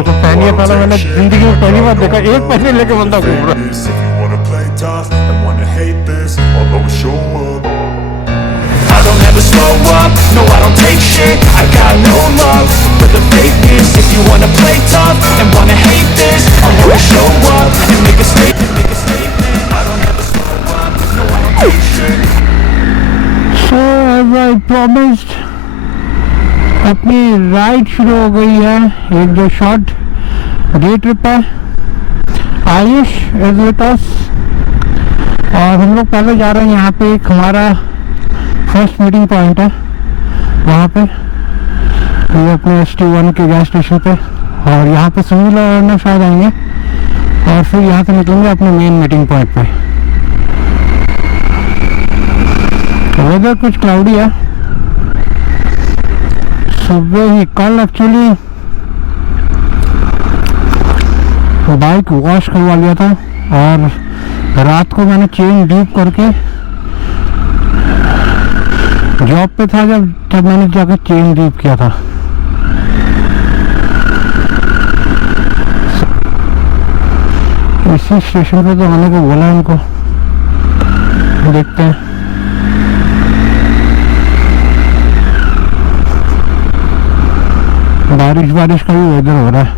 देखो फैन ये साला मैंने जिंदगी में पहली बार देखा, एक पैसे लेके बंदा घूम रहा है। I don't ever slow up, no I don't take shit. I got no love for the fakeness. If you wanna play tough and wanna hate this, I'll always show up and make a statement. I don't ever slow up, no I don't take shit. So as I promised, अपनी ride शुरू हो गई है। एक जो short day trip है, Ayush is with us और हम लोग पहले जा रहे हैं। यहाँ पे एक हमारा फर्स्ट मीटिंग पॉइंट है, वहाँ पे ये अपने ST1 के गैस स्टेशन पे, और यहाँ पे सुनील और अर्णव शायद आएंगे और फिर यहाँ से निकलेंगे अपने मेन मीटिंग पॉइंट पे। वेदर कुछ क्लाउडी है, सुबह ही कल एक्चुअली बाइक वॉश करवा लिया था और रात को मैंने चेन डीप करके जॉब पे था जब मैंने जाकर चेन डीप किया था। इसी स्टेशन पे तो आने को बोला है उनको, देखते हैं। बारिश का भी वेदर हो रहा है।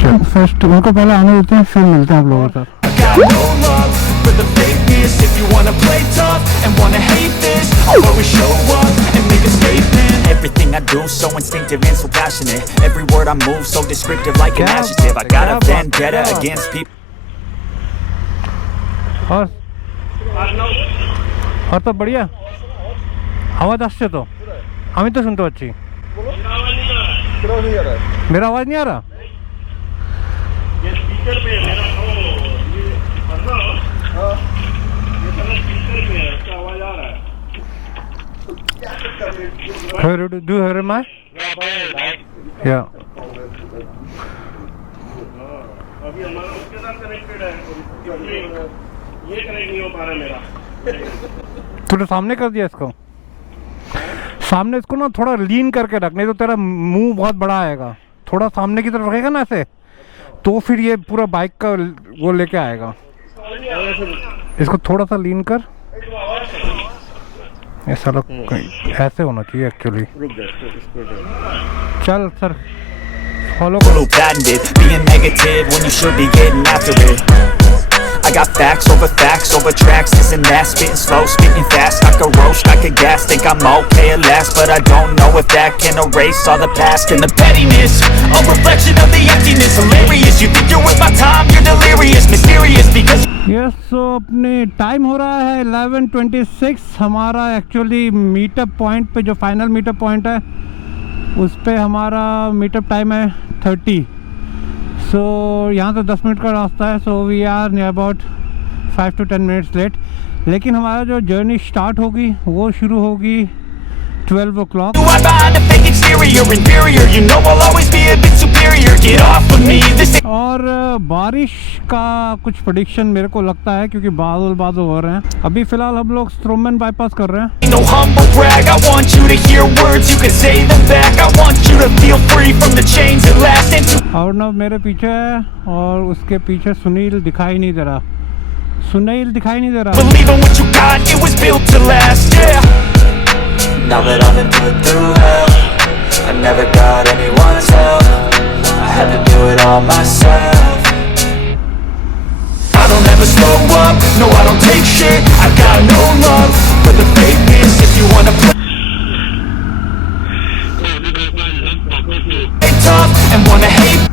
चलो फर्स्ट उनको पहले आने देते हैं, फिर मिलते हैं आप लोगों के साथ। Everything I do so instinctive and so passionate. Every word I move so descriptive like an adjective. I got a vendetta against people. और तो बढ़िया आवाज আসছে তো, আমি তো শুনতে পাচ্ছি। मेरा आवाज नहीं आ रहा? ये स्पीकर पे है मेरा, ये भरना ये सारा स्पीकर पे है, इसका आवाज आ रहा है। Do you hear my? Yeah. अभी हमारा उसके साथ कनेक्टेड है, ये कनेक्ट नहीं हो पा रहा मेरा। तूने सामने कर दिया इसको, सामने इसको ना थोड़ा लीन करके रख, नहीं तो तेरा मुंह बहुत बड़ा आएगा। थोड़ा सामने की तरफ रखेगा ना ऐसे, तो फिर ये पूरा बाइक का वो लेके आएगा। इसको थोड़ा सा लीन कर, ऐसा ऐसे होना चाहिए एक्चुअली। चल सर फॉलो करो। Being negative when you should be getting after it. I got facts over tracks, this and that, spitting slow, spitting fast, I could roast, I could gas, think I'm okay at last, but I don't know if that can erase all the past and the pettiness, a reflection of the emptiness, hilarious, you think you're with my time, you're delirious, mysterious, because yes so अपने time हो रहा है 11:26। हमारा actually meetup point पे जो final meetup point है उस पे हमारा मीटअप टाइम है 30। सो यहाँ से 10 मिनट का रास्ता है। So we are near about 5 to 10 minutes late, लेकिन हमारा जो जर्नी स्टार्ट होगी वो शुरू होगी 12 o'clock। और बारिश का कुछ प्रेडिक्शन मेरे को लगता है, क्योंकि बादल हो रहे हैं। अभी फिलहाल हम लोग स्ट्रोमन बाईपास कर रहे हैं। और ना मेरे पीछे है और उसके पीछे सुनील दिखाई नहीं दे रहा, सुनील दिखाई नहीं दे रहा। Now that I've been put through hell, I never got anyone's help, I had to do it all myself. I don't ever slow up, no I don't take shit, I got no love for the fakeness. If you wanna play tough and wanna hate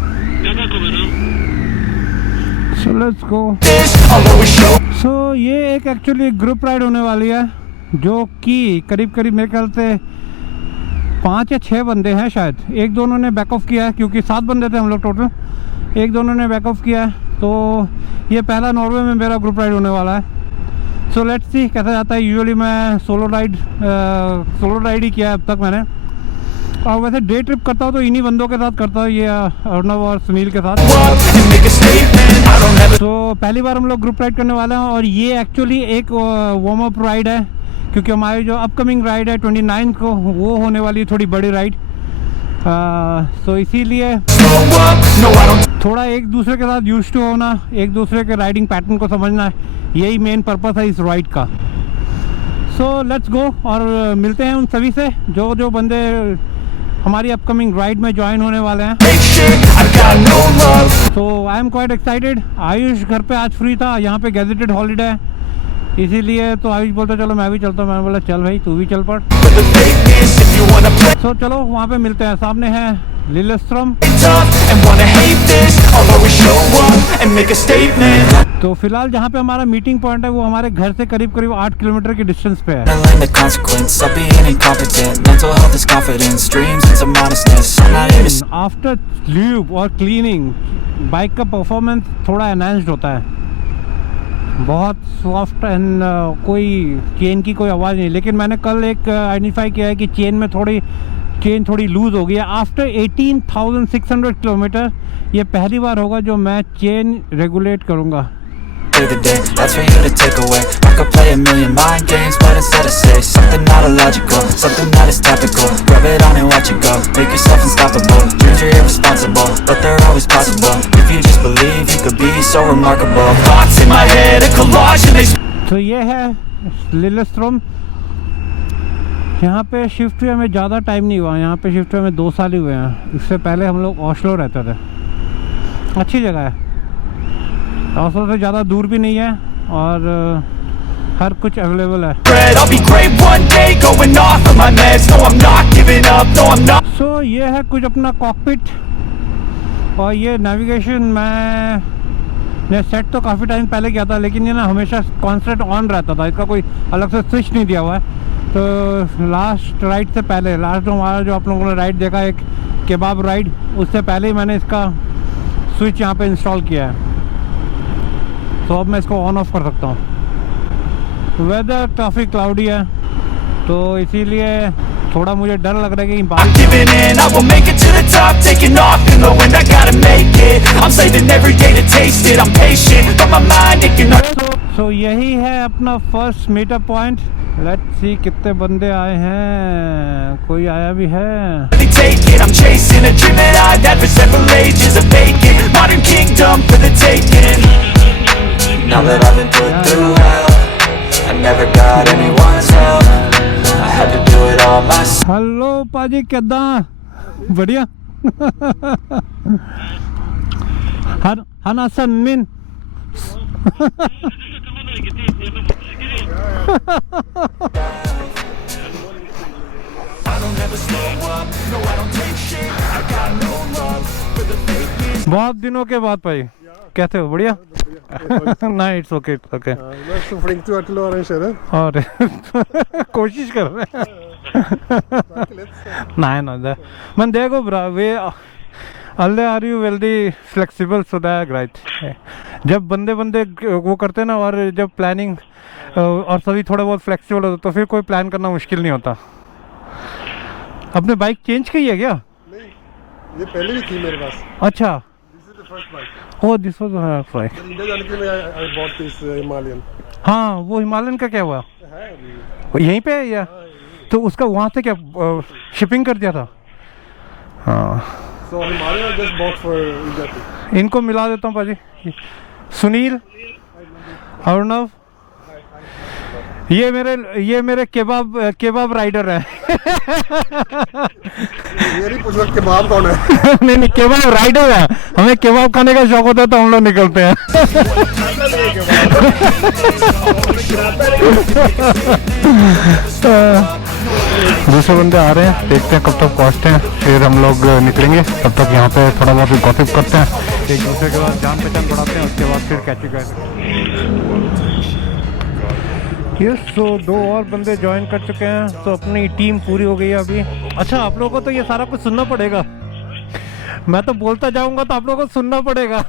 So let's go. this, I'll always show. So ये एक actually group ride होने वाली है, जो कि करीब करीब मेरे ख्याल से 5 या 6 बंदे हैं शायद। एक दोनों ने बैक ऑफ किया है, क्योंकि 7 बंदे थे हम लोग टोटल, एक दोनों ने बैक ऑफ किया है। तो ये पहला नॉर्वे में मेरा ग्रुप राइड होने वाला है। सो लेट्स सी कैसा जाता है। यूजुअली मैं सोलो राइड ही किया है अब तक मैंने, और वैसे डे ट्रिप करता हूँ तो इन्हीं बंदों के साथ करता हूँ, ये अर्णव और सुनील के साथ। तो पहली बार हम लोग ग्रुप राइड करने वाले हैं, और ये एक्चुअली एक वार्म अप राइड है, क्योंकि हमारी जो अपकमिंग राइड है 29 को वो होने वाली है थोड़ी बड़ी राइड। तो इसीलिए थोड़ा एक दूसरे के साथ यूज टू होना, एक दूसरे के राइडिंग पैटर्न को समझना, यही मेन पर्पस है इस राइड का। सो लेट्स गो और मिलते हैं उन सभी से जो बंदे हमारी अपकमिंग राइड में ज्वाइन होने वाले हैं। So I am quite excited. Ayush घर पे आज फ्री था, यहाँ पे गैजेटेड हॉलीडे है, इसीलिए तो आयुष बोलता चलो मैं भी चलता हूँ। मैंने बोला चल भाई तू भी चल पड़। सो चलो वहाँ पे मिलते हैं। सामने है लिलेस्ट्रॉम। तो फिलहाल जहाँ पे हमारा मीटिंग पॉइंट है वो हमारे घर से करीब 8 किलोमीटर की डिस्टेंस पे है। आफ्टर ल्यूब और क्लीनिंग बाइक का परफॉर्मेंस थोड़ा एनहांस्ड होता है, बहुत सॉफ्ट एंड कोई चेन की कोई आवाज़ नहीं। लेकिन मैंने कल एक आइडेंटिफाई किया है कि चेन थोड़ी लूज़ हो गई है। आफ्टर 18,600 किलोमीटर ये पहली बार होगा जो मैं चेन रेगुलेट करूँगा। The day, that's for you to take away. I could play a million mind games, but instead I say something not illogical, something that is topical. Rub it on and watch it go. Make yourself unstoppable. Dreams are irresponsible, but they're always possible. If you just believe, you could be so remarkable. Thoughts in my head, a collage and they. तो ये है लिलेस्ट्रॉम। यहाँ पे shift हुए हमें ज़्यादा time नहीं हुआ, यहाँ पे शिफ्ट हुए हमें 2 साल ही हुए हैं। इससे पहले हम लोग ओस्लो रहते थे। अच्छी जगह है, ओस्लो से ज़्यादा दूर भी नहीं है और हर कुछ अवेलेबल है। सो ये है कुछ अपना कॉकपिट और ये नेविगेशन मैं सेट तो काफ़ी टाइम पहले किया था, लेकिन ये ना हमेशा कॉन्स्टेंट ऑन रहता था, इसका कोई अलग से स्विच नहीं दिया हुआ है। तो लास्ट राइड से पहले, लास्ट जो हमारा जो आप लोगों ने राइड देखा एक केबाब राइड, उससे पहले ही मैंने इसका स्विच यहाँ पे इंस्टॉल किया है। तो अब मैं इसको ऑन ऑफ कर सकता हूँ। वेदर काफ़ी क्लाउडी है तो इसीलिए थोड़ा मुझे डर लग रहा है कि बारिश। सो यही है अपना first meetup point. Let's see कितने बंदे आए हैं, कोई आया भी है। Now that I've been put through hell, I never got anyone's help. I had to do it all myself. Hello पाजी किदा बढ़िया। हनासन मिन बहुत दिनों के बाद भाई, कैसे हो? बढ़िया। ना इट्स ओके, इट्स ओके। और कोशिश कर रहे हैं ना दे मन देखो ब्रा वे अल्ले are you wealthy flexible so that right. जब बंदे वो करते हैं ना, और जब प्लानिंग और सभी थोड़ा बहुत फ्लेक्सिबल होता तो फिर कोई प्लान करना मुश्किल नहीं होता। अपने बाइक चेंज की है क्या? नहीं, ये पहले भी थी मेरे पास। अच्छा, oh this was fly. India जाने के लिए आई बॉट दिस हिमालयन। हाँ, वो हिमालयन का क्या हुआ? वो यहीं पे है या तो उसका वहाँ से क्या शिपिंग कर दिया था? हाँ, so Himalayan just bought for India. इनको मिला देता हूँ पाजी। सुनील, अर्णव, ये मेरे केबाब राइडर है। ये नहीं पूछना केबाब कौन है। नहीं केबाब राइडर है। हमें केबाब खाने का शौक होता है तो हम लोग निकलते हैं। दूसरे बंदे आ रहे हैं, देखते हैं कब तक पहुंचते हैं, फिर हम लोग निकलेंगे। तब तक यहाँ पे थोड़ा बहुत गॉसिप करते हैं, एक दूसरे के बाद जान पहचान बढ़ाते हैं, उसके बाद फिर कैची करेंगे। यस, तो 2 और बंदे ज्वाइन कर चुके हैं, तो अपनी टीम पूरी हो गई है अभी। अच्छा, आप लोगों को तो ये सारा कुछ सुनना पड़ेगा, मैं तो बोलता जाऊंगा तो आप लोगों को सुनना पड़ेगा।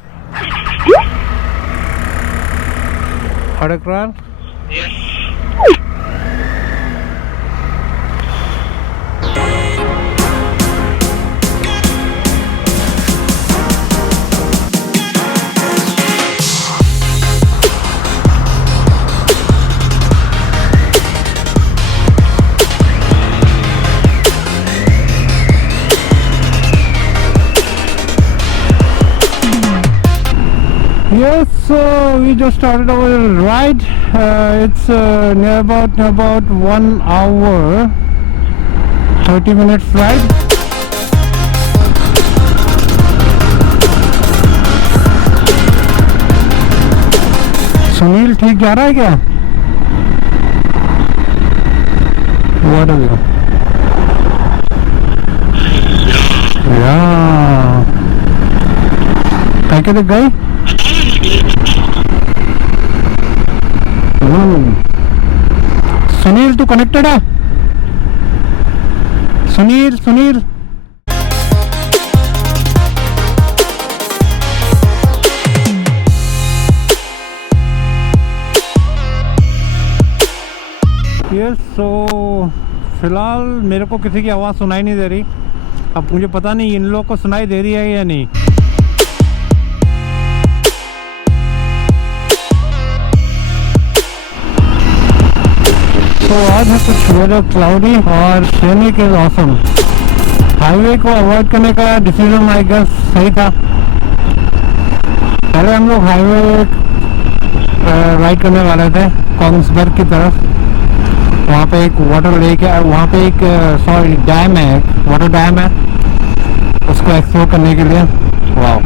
हड़करान Yes, so we just started our ride. It's near about 1 hour 30 minutes ride. Sunil ठीक जा रहा है क्या? What are you? Yeah. कैसे दिख गई? सुनील तू कनेक्टेड है? सुनील यस, सो फिलहाल मेरे को किसी की आवाज़ सुनाई नहीं दे रही। अब मुझे पता नहीं इन लोगों को सुनाई दे रही है या नहीं। तो आज है कुछ वेदर क्लाउडी और सैनिक इज ऑसम। हाईवे को अवॉइड करने का डिसीजन आई गेस सही था। पहले हम लोग हाईवे राइड करने वाले थे कोंग्सबर्ग की तरफ। वहाँ पे एक वाटर लेक है, वहाँ पे एक सॉरी डैम है, एक वाटर डैम है, उसको एक्सप्लोर करने के लिए। वाह,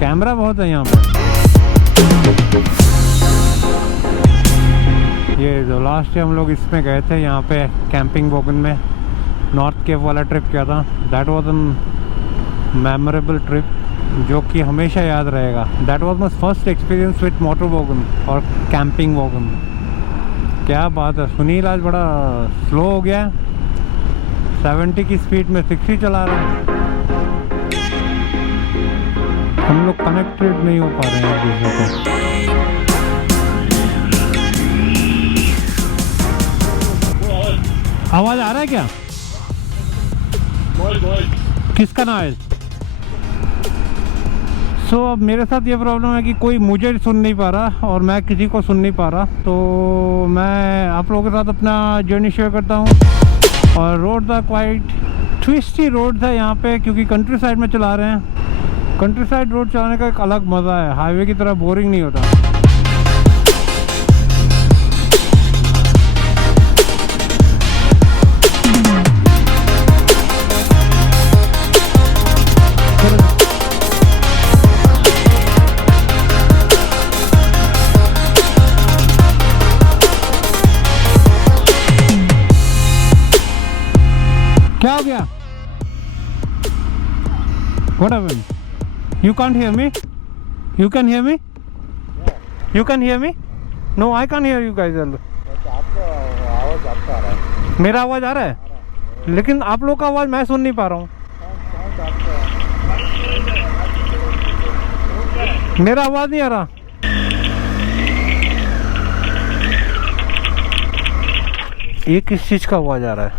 कैमरा बहुत है यहाँ पे। ये जो लास्ट टाइम हम लोग इसमें गए थे यहाँ पे कैंपिंग वॉगन में, नॉर्थ केप वाला ट्रिप किया था। That was an memorable trip जो कि हमेशा याद रहेगा। That was my first experience with motor wagon और कैंपिंग वॉगन। क्या बात है, सुनील आज बड़ा स्लो हो गया है, 70 की स्पीड में 60 चला रहा है। हम लोग कनेक्टेड नहीं हो पा रहे हैं एक दूसरे को। आवाज आ रहा है क्या? किसका नॉइज? सो अब मेरे साथ ये प्रॉब्लम है कि कोई मुझे सुन नहीं पा रहा और मैं किसी को सुन नहीं पा रहा। तो मैं आप लोगों के साथ अपना जर्नी शेयर करता हूँ। और रोड था क्वाइट ट्विस्टी रोड था यहाँ पे, क्योंकि कंट्री साइड में चला रहे हैं। कंट्री साइड रोड चलाने का एक अलग मज़ा है, हाईवे की तरह बोरिंग नहीं होता। क्या हो गया? What happened? You can't hear me? You can hear me? You can hear me? No, I can't hear you guys. आपका आवाज आपका आ रहा है। मेरा आवाज आ रहा है, लेकिन आप लोग का आवाज मैं सुन नहीं पा रहा हूँ। मेरा आवाज नहीं आ रहा। ये किस चीज का आवाज आ रहा है?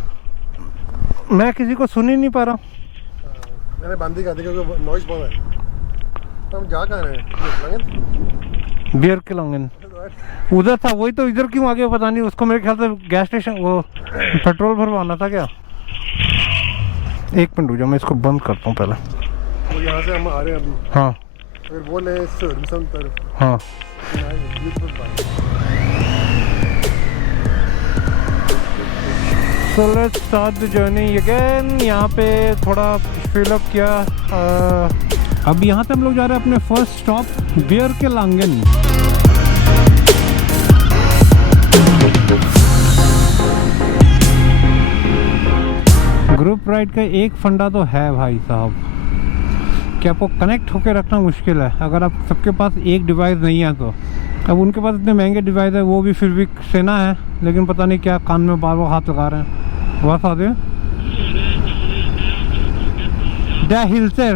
मैं किसी को सुन ही नहीं पा रहा। मैंने बंद ही कर दी क्योंकि नॉइज बहुत है। हम जा कहाँ रहे हैं? बियर के लंगन उधर था, वही तो इधर क्यों आ गया पता नहीं। उसको मेरे ख्याल से गैस स्टेशन वो पेट्रोल भरवाना था क्या। एक मिनट रुक जाओ, मैं इसको बंद करता हूँ पहले। तो यहाँ से हम आ रहे हैं अभी। हाँ फिर बोले तरफ। हाँ, so let's start the journey again. यहाँ पे थोड़ा फिल अप किया। अब यहाँ से हम लोग जा रहे हैं अपने फर्स्ट स्टॉप बियर के लांगन। ग्रुप राइड का एक फंडा तो है भाई साहब कि आपको कनेक्ट होकर रखना मुश्किल है अगर आप सबके पास एक डिवाइस नहीं है तो। अब उनके पास इतने महंगे डिवाइस है, वो भी फिर भी सेना है, लेकिन पता नहीं क्या कान में बार बार हाथ लगा रहे हैं। बस आते हैं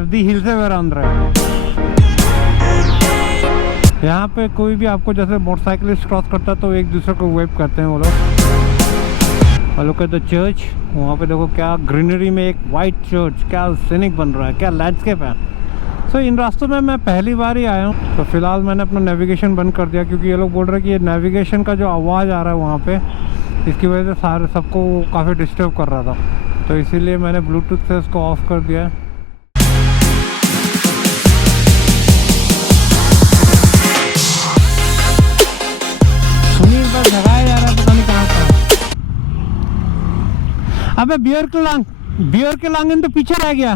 दी हिल्से वरांद्रा। यहाँ पे कोई भी आपको जैसे मोटरसाइकिलिस्ट क्रॉस करता है तो एक दूसरे को वेव करते हैं वो लोग। और लोग कहते हैं चर्च, वहाँ पे देखो क्या ग्रीनरी में एक वाइट चर्च, क्या सीनिक बन रहा है, क्या लैंडस्केप है। सो इन रास्तों में मैं पहली बार ही आया हूँ। तो फिलहाल मैंने अपना नेविगेशन बंद कर दिया क्योंकि ये लोग बोल रहे हैं कि ये नेविगेशन का जो आवाज़ आ रहा है वहाँ पे इसकी वजह से सारे सबको काफ़ी डिस्टर्ब कर रहा था, तो इसीलिए मैंने ब्लूटूथ से उसको ऑफ कर दिया है। सुनील बस भगाया जा रहा है, पता नहीं कहाँ था। अबे बियर के लांगन तो पीछे रह गया,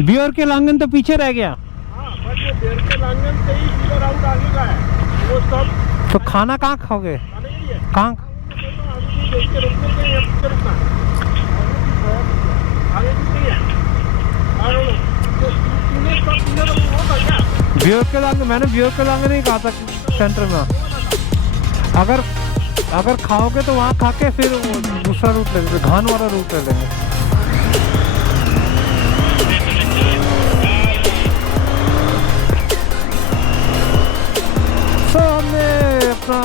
बियर के लांगन तो पीछे रह गया। हाँ, बस ये बेर के लांगन से ही सीधा राउंड आगे का है वो सब। तो खाना कहाँ खाओगे? खाने के लिए कहाँ? आगे भी देख के रुकने के लिए यहाँ पे रुकना आगे भी नहीं है। I don't know, तो तूने सब चीज़ें तो वो था क्या? बियर के लांगन, मैंने बियर के लांगन नहीं कहा था सेंटर में। अगर खाओगे तो वहाँ खा के फिर दूसरा रूट ले लेंगे, घान वाला रूट ले लेंगे। तो हमने अपना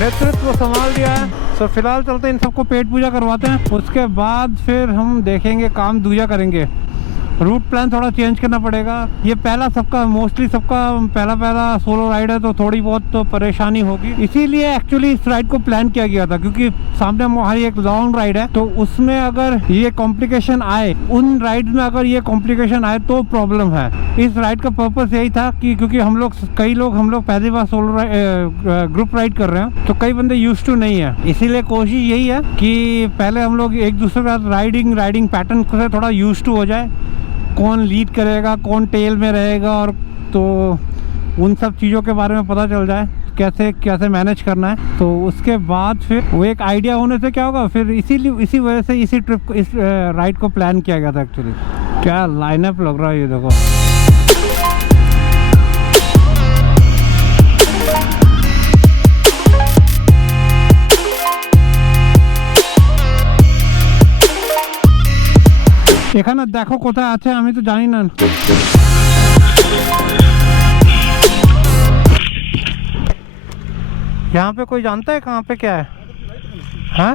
नेतृत्व संभाल दिया है, तो फिलहाल चलते हैं इन सबको पेट पूजा करवाते हैं, उसके बाद फिर हम देखेंगे, काम दूजा करेंगे। रूट प्लान थोड़ा चेंज करना पड़ेगा। ये पहला सबका मोस्टली सबका पहला सोलो राइड है, तो थोड़ी बहुत तो परेशानी होगी, इसीलिए एक्चुअली इस राइड को प्लान किया गया था, क्योंकि सामने हमारी एक लॉन्ग राइड है, तो उसमें अगर ये कॉम्प्लिकेशन आए, उन राइड में अगर ये कॉम्प्लिकेशन आए तो प्रॉब्लम है। इस राइड का पर्पस यही था कि क्योंकि हम लोग पहली बार सोलो ग्रुप राइड कर रहे हैं, तो कई बंदे यूज टू नहीं है, इसीलिए कोशिश यही है कि पहले हम लोग एक दूसरे के साथ राइडिंग पैटर्न से थोड़ा यूज टू हो जाए, कौन लीड करेगा, कौन टेल में रहेगा, और तो उन सब चीज़ों के बारे में पता चल जाए कैसे मैनेज करना है। तो उसके बाद फिर वो एक आइडिया होने से क्या होगा, फिर इसी वजह से इसी ट्रिप को, इस राइड को प्लान किया गया था एक्चुअली। क्या लाइनअप लग रहा है ये देखो। এখানে দেখো কোথায় আছে, আমি তো জানি না। यहाँ पे कोई जानता है कहाँ पे क्या है? हाँ,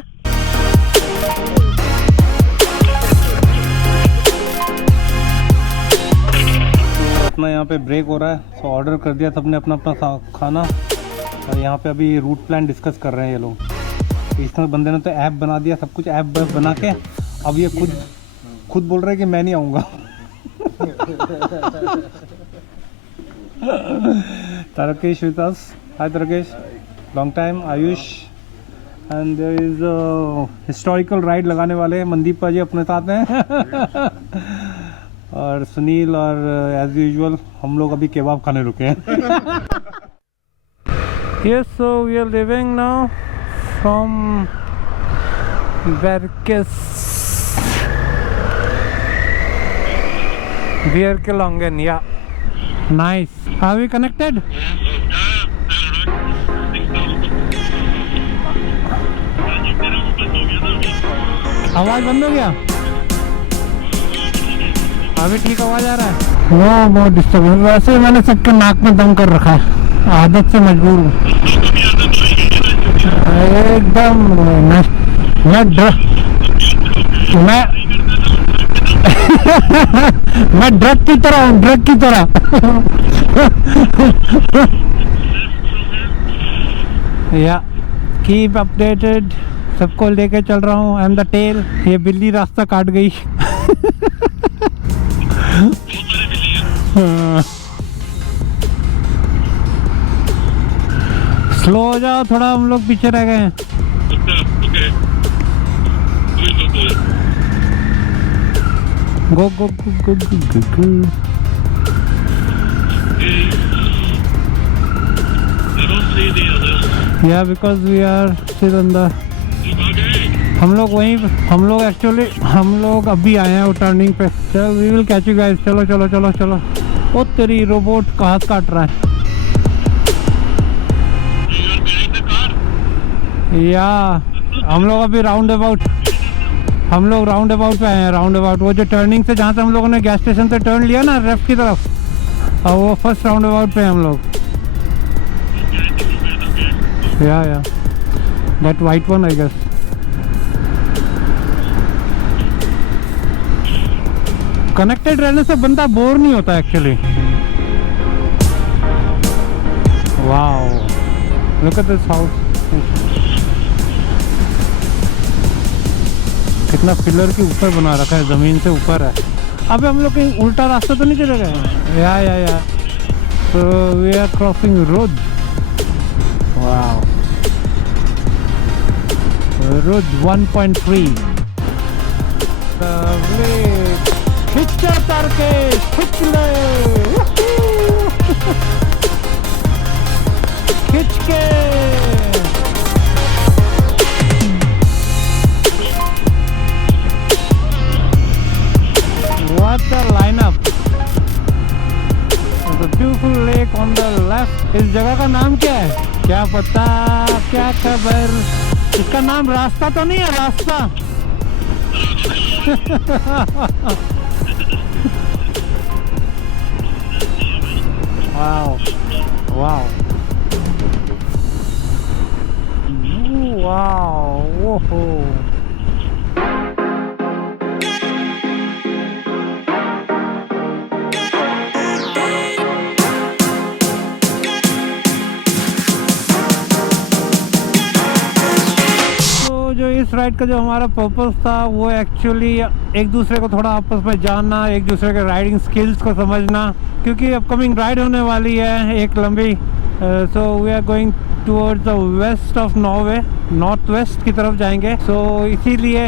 अपना यहाँ पे ब्रेक हो रहा है, तो ऑर्डर कर दिया सबने अपना अपना खाना, और यहाँ पे अभी रूट प्लान डिस्कस कर रहे हैं ये लोग। इसमें बंदे ने तो ऐप बना दिया, सब कुछ ऐप बना के, अब ये खुद बोल रहे हैं कि मैं नहीं आऊँगा। Tarakesh with us. Hi Tarakesh, long time. Ayush, and there is a historical ride लगाने वाले हैं, मनदीप पाजी अपने साथ हैं। और सुनील, और as usual हम लोग अभी केबाब खाने रुके हैं। Yes, so we are leaving now from Berkes. Beer Kelangan, yeah. Nice. Are we connected? आवाज बंद हो गया? अभी ठीक आवाज आ रहा है? वो बहुत डिस्टर्ब। वैसे मैंने सबके नाक में दम कर रखा है, आदत से मजबूर हूँ एकदम। मैं ड्रग की तरह हूँ, ड्रग की तरह। या कीप अपडेटेड, सबको लेके चल रहा हूँ। I am the tail. ये बिल्ली रास्ता काट गई। स्लो हो जाओ थोड़ा, हम लोग पीछे रह गए हैं। Go, go, go, go, go, go, go. I don't see the others. Yeah, because we are still on the. हम लोग एक्चुअली अभी आए हैं वो टर्निंग पे। चलो, we will catch you guys. चलो चलो चलो चलो। ओ तेरी रोबोट का हाथ काट रहा है। या हम लोग अभी राउंड अबाउट पे आए हैं। राउंड अबाउट वो जो टर्निंग से जहाँ से हम लोगों ने गैस स्टेशन से टर्न लिया ना लेफ्ट की तरफ, और वो फर्स्ट राउंड अबाउट पे हैं हम लोग। या that white one I guess. Connected रहने से बंदा बोर नहीं होता actually. Wow, look at this house. कितना पिलर के ऊपर बना रखा है, ज़मीन से ऊपर है। अबे हम लोग कहीं उल्टा रास्ता तो नहीं चले गए? या तो we are crossing road. Wow, road 1.3। खिच्चा तार के खिंच ले, खिंच के। What a lineup! The beautiful lake on the left. इस जगह का नाम क्या है? क्या पता, क्या खबर। इसका नाम रास्ता तो नहीं है? रास्ता वाओ वाओ वाओ, ओहो। जो इस राइड का जो हमारा पर्पस था वो एक्चुअली एक दूसरे को थोड़ा आपस में जानना, एक दूसरे के राइडिंग स्किल्स को समझना, क्योंकि अपकमिंग राइड होने वाली है एक लंबी। So we are going towards the west of Norway, north west की तरफ जाएंगे। सो इसीलिए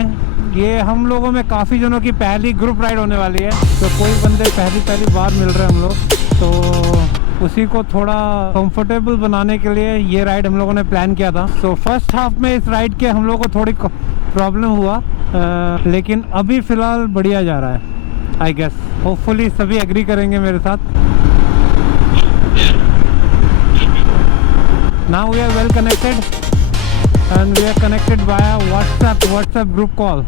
ये हम लोगों में काफ़ी जनों की पहली ग्रुप राइड होने वाली है। तो कोई बंदे पहली बार मिल रहे हैं हम लोग, तो उसी को थोड़ा कंफर्टेबल बनाने के लिए ये राइड हम लोगों ने प्लान किया था। सो फर्स्ट हाफ में इस राइड के हम लोगों को थोड़ी प्रॉब्लम हुआ, लेकिन अभी फ़िलहाल बढ़िया जा रहा है। आई गेस होपफुली सभी एग्री करेंगे मेरे साथ। Now we are well connected and we are connected by WhatsApp group call.